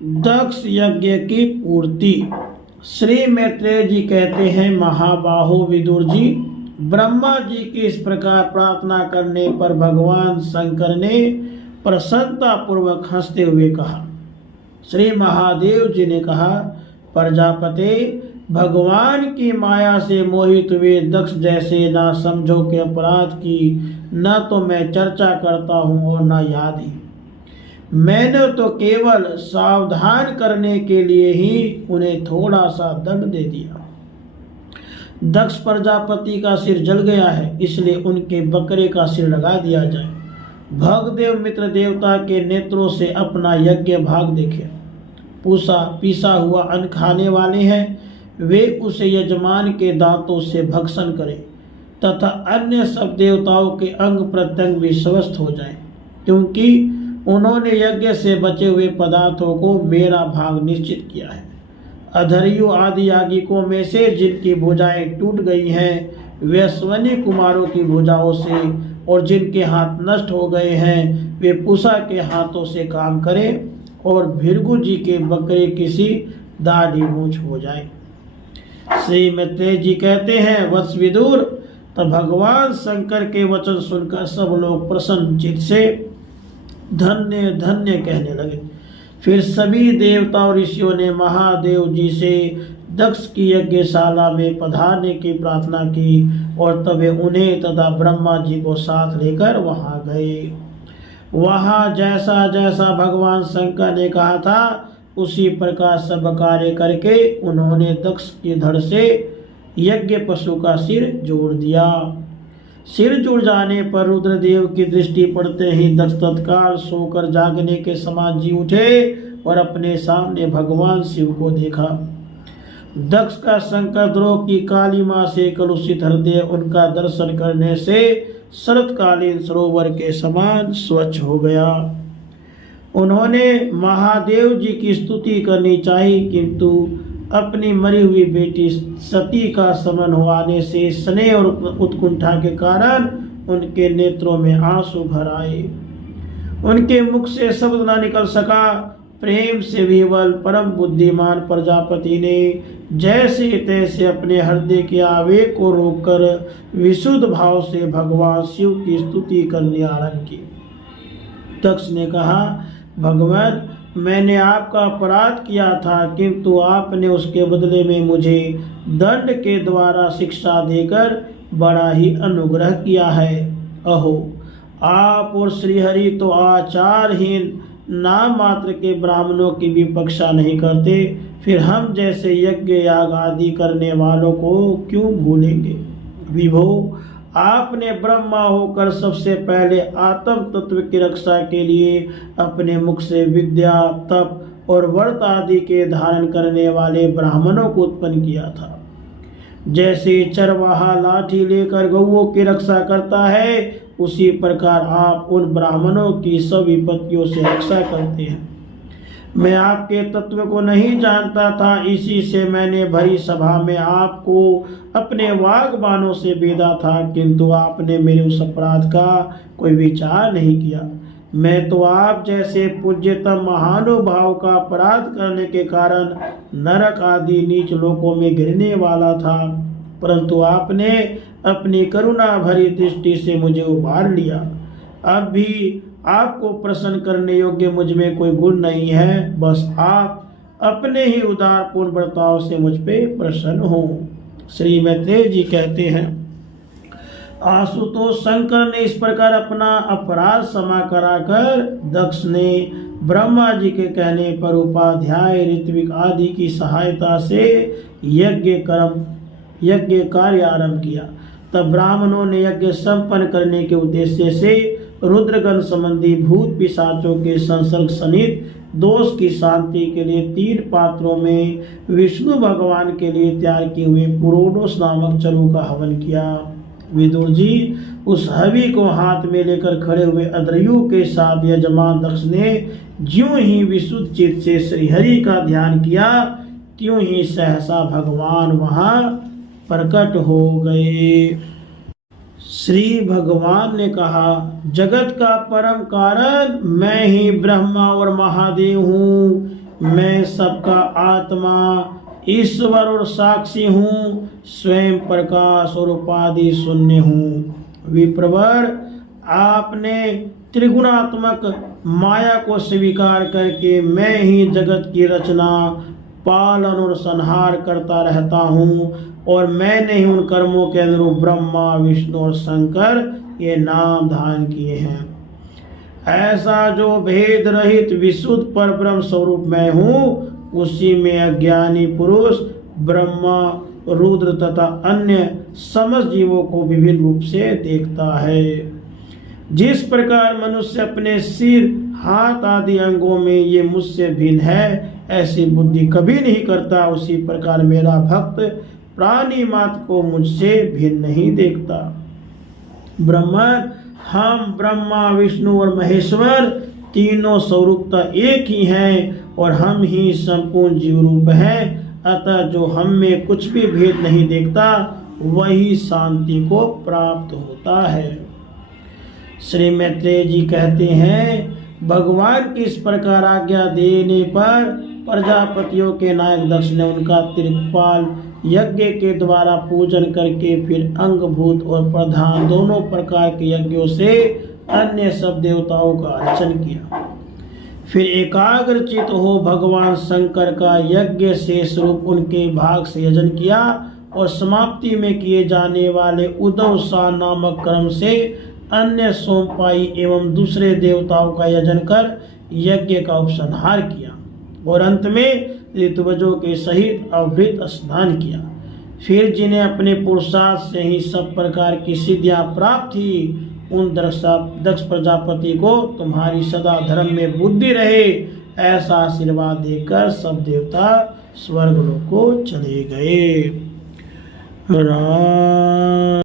दक्ष यज्ञ की पूर्ति। श्री मैत्रेय जी कहते हैं, महाबाहो विदुर जी, ब्रह्मा जी की इस प्रकार प्रार्थना करने पर भगवान शंकर ने प्रसन्नता पूर्वक हंसते हुए कहा। श्री महादेव जी ने कहा, प्रजापते, भगवान की माया से मोहित हुए दक्ष जैसे ना समझो के अपराध की न तो मैं चर्चा करता हूँ और न याद ही। मैंने तो केवल सावधान करने के लिए ही उन्हें थोड़ा सा दंड दे दिया। दक्ष प्रजापति का सिर जल गया है, इसलिए उनके बकरे का सिर लगा दिया जाए। भगदेव मित्र देवता के नेत्रों से अपना यज्ञ भाग देखे। पीसा हुआ अन्न खाने वाले हैं, वे उसे यजमान के दांतों से भक्षण करें तथा अन्य सब देवताओं के अंग प्रत्यंग भी स्वस्थ हो जाएं, क्योंकि उन्होंने यज्ञ से बचे हुए पदार्थों को मेरा भाग निश्चित किया है। अधर्यु आदि यागिकों में से जिनकी भुजाएं टूट गई हैं, वे अश्वनी कुमारों की भुजाओं से, और जिनके हाथ नष्ट हो गए हैं, वे पूषा के हाथों से काम करें और भृगु जी के बकरे किसी दाढ़ी मूछ हो जाए। श्री मैत्रेय जी कहते हैं, वत्स विदुर, तब भगवान शंकर के वचन सुनकर सब लोग प्रसन्न चित्त से धन्य धन्य कहने लगे। फिर सभी देवता और ऋषियों ने महादेव जी से दक्ष की यज्ञशाला में पधारने की प्रार्थना की और तब वे उन्हें तथा ब्रह्मा जी को साथ लेकर वहां गए। वहां जैसा जैसा भगवान शंकर ने कहा था, उसी प्रकार सब कार्य करके उन्होंने दक्ष की धड़ से यज्ञ पशु का सिर जोड़ दिया। सिर जुड़ जाने पर रुद्रदेव की दृष्टि पड़ते ही दक्ष तत्काल सोकर जागने के समान जी उठे और अपने सामने भगवान शिव को देखा। दक्ष का शंकर द्रोह की कालिमा से कलुषित हृदय उनका दर्शन करने से शरतकालीन सरोवर के समान स्वच्छ हो गया। उन्होंने महादेव जी की स्तुति करनी चाहिए, किंतु अपनी मरी हुई बेटी सती का स्मरण होने से स्नेह और उत्कंठा के कारण उनके नेत्रों में आंसू भर आए। उनके मुख से शब्द न निकल सका। प्रेम से विह्वल परम बुद्धिमान प्रजापति ने जैसे तैसे अपने हृदय के आवेग को रोककर विशुद्ध भाव से भगवान शिव की स्तुति करने आरंभ की। दक्ष ने कहा, भगवान, मैंने आपका अपराध किया था, किंतु आपने उसके बदले में मुझे दंड के द्वारा शिक्षा देकर बड़ा ही अनुग्रह किया है। अहो, आप और श्रीहरि तो आचारहीन नाम मात्र के ब्राह्मणों की भी पक्षा नहीं करते, फिर हम जैसे यज्ञ याग आदि करने वालों को क्यों भूलेंगे। विभो, आपने ब्रह्मा होकर सबसे पहले आत्म तत्व की रक्षा के लिए अपने मुख से विद्या, तप और व्रत आदि के धारण करने वाले ब्राह्मणों को उत्पन्न किया था। जैसे चरवाहा लाठी लेकर गौओं की रक्षा करता है, उसी प्रकार आप उन ब्राह्मणों की सब विपत्तियों से रक्षा करते हैं। मैं आपके तत्व को नहीं जानता था, इसी से मैंने भरी सभा में आपको अपने वाग्बाणों से बेधा था, किंतु आपने मेरे उस अपराध का कोई विचार नहीं किया। मैं तो आप जैसे पूज्यतम महानुभाव का अपराध करने के कारण नरक आदि नीच लोकों में गिरने वाला था, परंतु आपने अपनी करुणा भरी दृष्टि से मुझे उबार लिया। अब भी आपको प्रसन्न करने योग्य मुझ में कोई गुण नहीं है, बस आप अपने ही उदारपूर्ण बर्ताव से मुझ पे प्रसन्न हो। श्री मैत्रेय जी कहते हैं, आशुतोष शंकर ने इस प्रकार अपना अपराध क्षमा कराकर दक्ष ने ब्रह्मा जी के कहने पर उपाध्याय ऋत्विक आदि की सहायता से यज्ञ कार्य आरंभ किया। तब ब्राह्मणों ने यज्ञ संपन्न करने के उद्देश्य से रुद्रगण संबंधी भूत पिशाचों के संसर्ग सहित दोष की शांति के लिए 3 पात्रों में विष्णु भगवान के लिए तैयार किए हुए पुरोडोस नामक चरु का हवन किया। विदुर जी, उस हवि को हाथ में लेकर खड़े हुए अधर्यु के साथ यजमान दक्ष ने ज्यों ही विशुद्ध चित्त से श्रीहरि का ध्यान किया, त्यों ही सहसा भगवान वहां प्रकट हो गए। श्री भगवान ने कहा, जगत का परम कारण मैं ही ब्रह्मा और महादेव हूँ। मैं सबका आत्मा, ईश्वर और साक्षी हूँ, स्वयं प्रकाश और उपाधि शून्य हूँ। विप्रवर, आपने त्रिगुणात्मक माया को स्वीकार करके मैं ही जगत की रचना, पालन और संहार करता रहता हूँ और मैंने ही उन कर्मों के अनुरूप ब्रह्मा, विष्णु और शंकर ये नाम धारण किए हैं। ऐसा जो भेद रहित विशुद्ध पर ब्रह्म स्वरूप मैं हूँ, उसी में अज्ञानी पुरुष ब्रह्मा, रुद्र तथा अन्य समस्त जीवों को विभिन्न रूप से देखता है। जिस प्रकार मनुष्य अपने सिर, हाथ आदि अंगों में ये मुझसे भिन्न है ऐसी बुद्धि कभी नहीं करता, उसी प्रकार मेरा भक्त प्राणी मात्र को मुझसे भिन्न नहीं देखता। ब्रह्मन, हम ब्रह्मा, विष्णु और महेश्वर तीनों स्वरूपता एक ही हैं और हम ही संपूर्ण जीव रूप हैं। अतः जो हम में कुछ भी भेद नहीं देखता वही शांति को प्राप्त होता है। श्री मैत्रेय जी कहते हैं, भगवान की इस प्रकार आज्ञा देने पर प्रजापतियों के नायक दक्ष ने उनका त्रिपाल यज्ञ के द्वारा पूजन करके फिर अंगभूत और प्रधान दोनों प्रकार के यज्ञों से अन्य सब देवताओं का अर्चन किया। फिर एकाग्रचित हो भगवान शंकर का यज्ञ शेष रूप उनके भाग से यजन किया और समाप्ति में किए जाने वाले उदवसा नामक कर्म से अन्य सोमपाई एवं दूसरे देवताओं का यजन कर यज्ञ का उपसंहार किया और अंत में ऋतुवजों के सहित अवृत स्नान किया। फिर जिन्हें अपने पुरुषार्थ से ही सब प्रकार की सिद्धियां प्राप्त थी, उन दक्ष प्रजापति को तुम्हारी सदा धर्म में बुद्धि रहे ऐसा आशीर्वाद देकर सब देवता स्वर्गलोक को चले गए। राम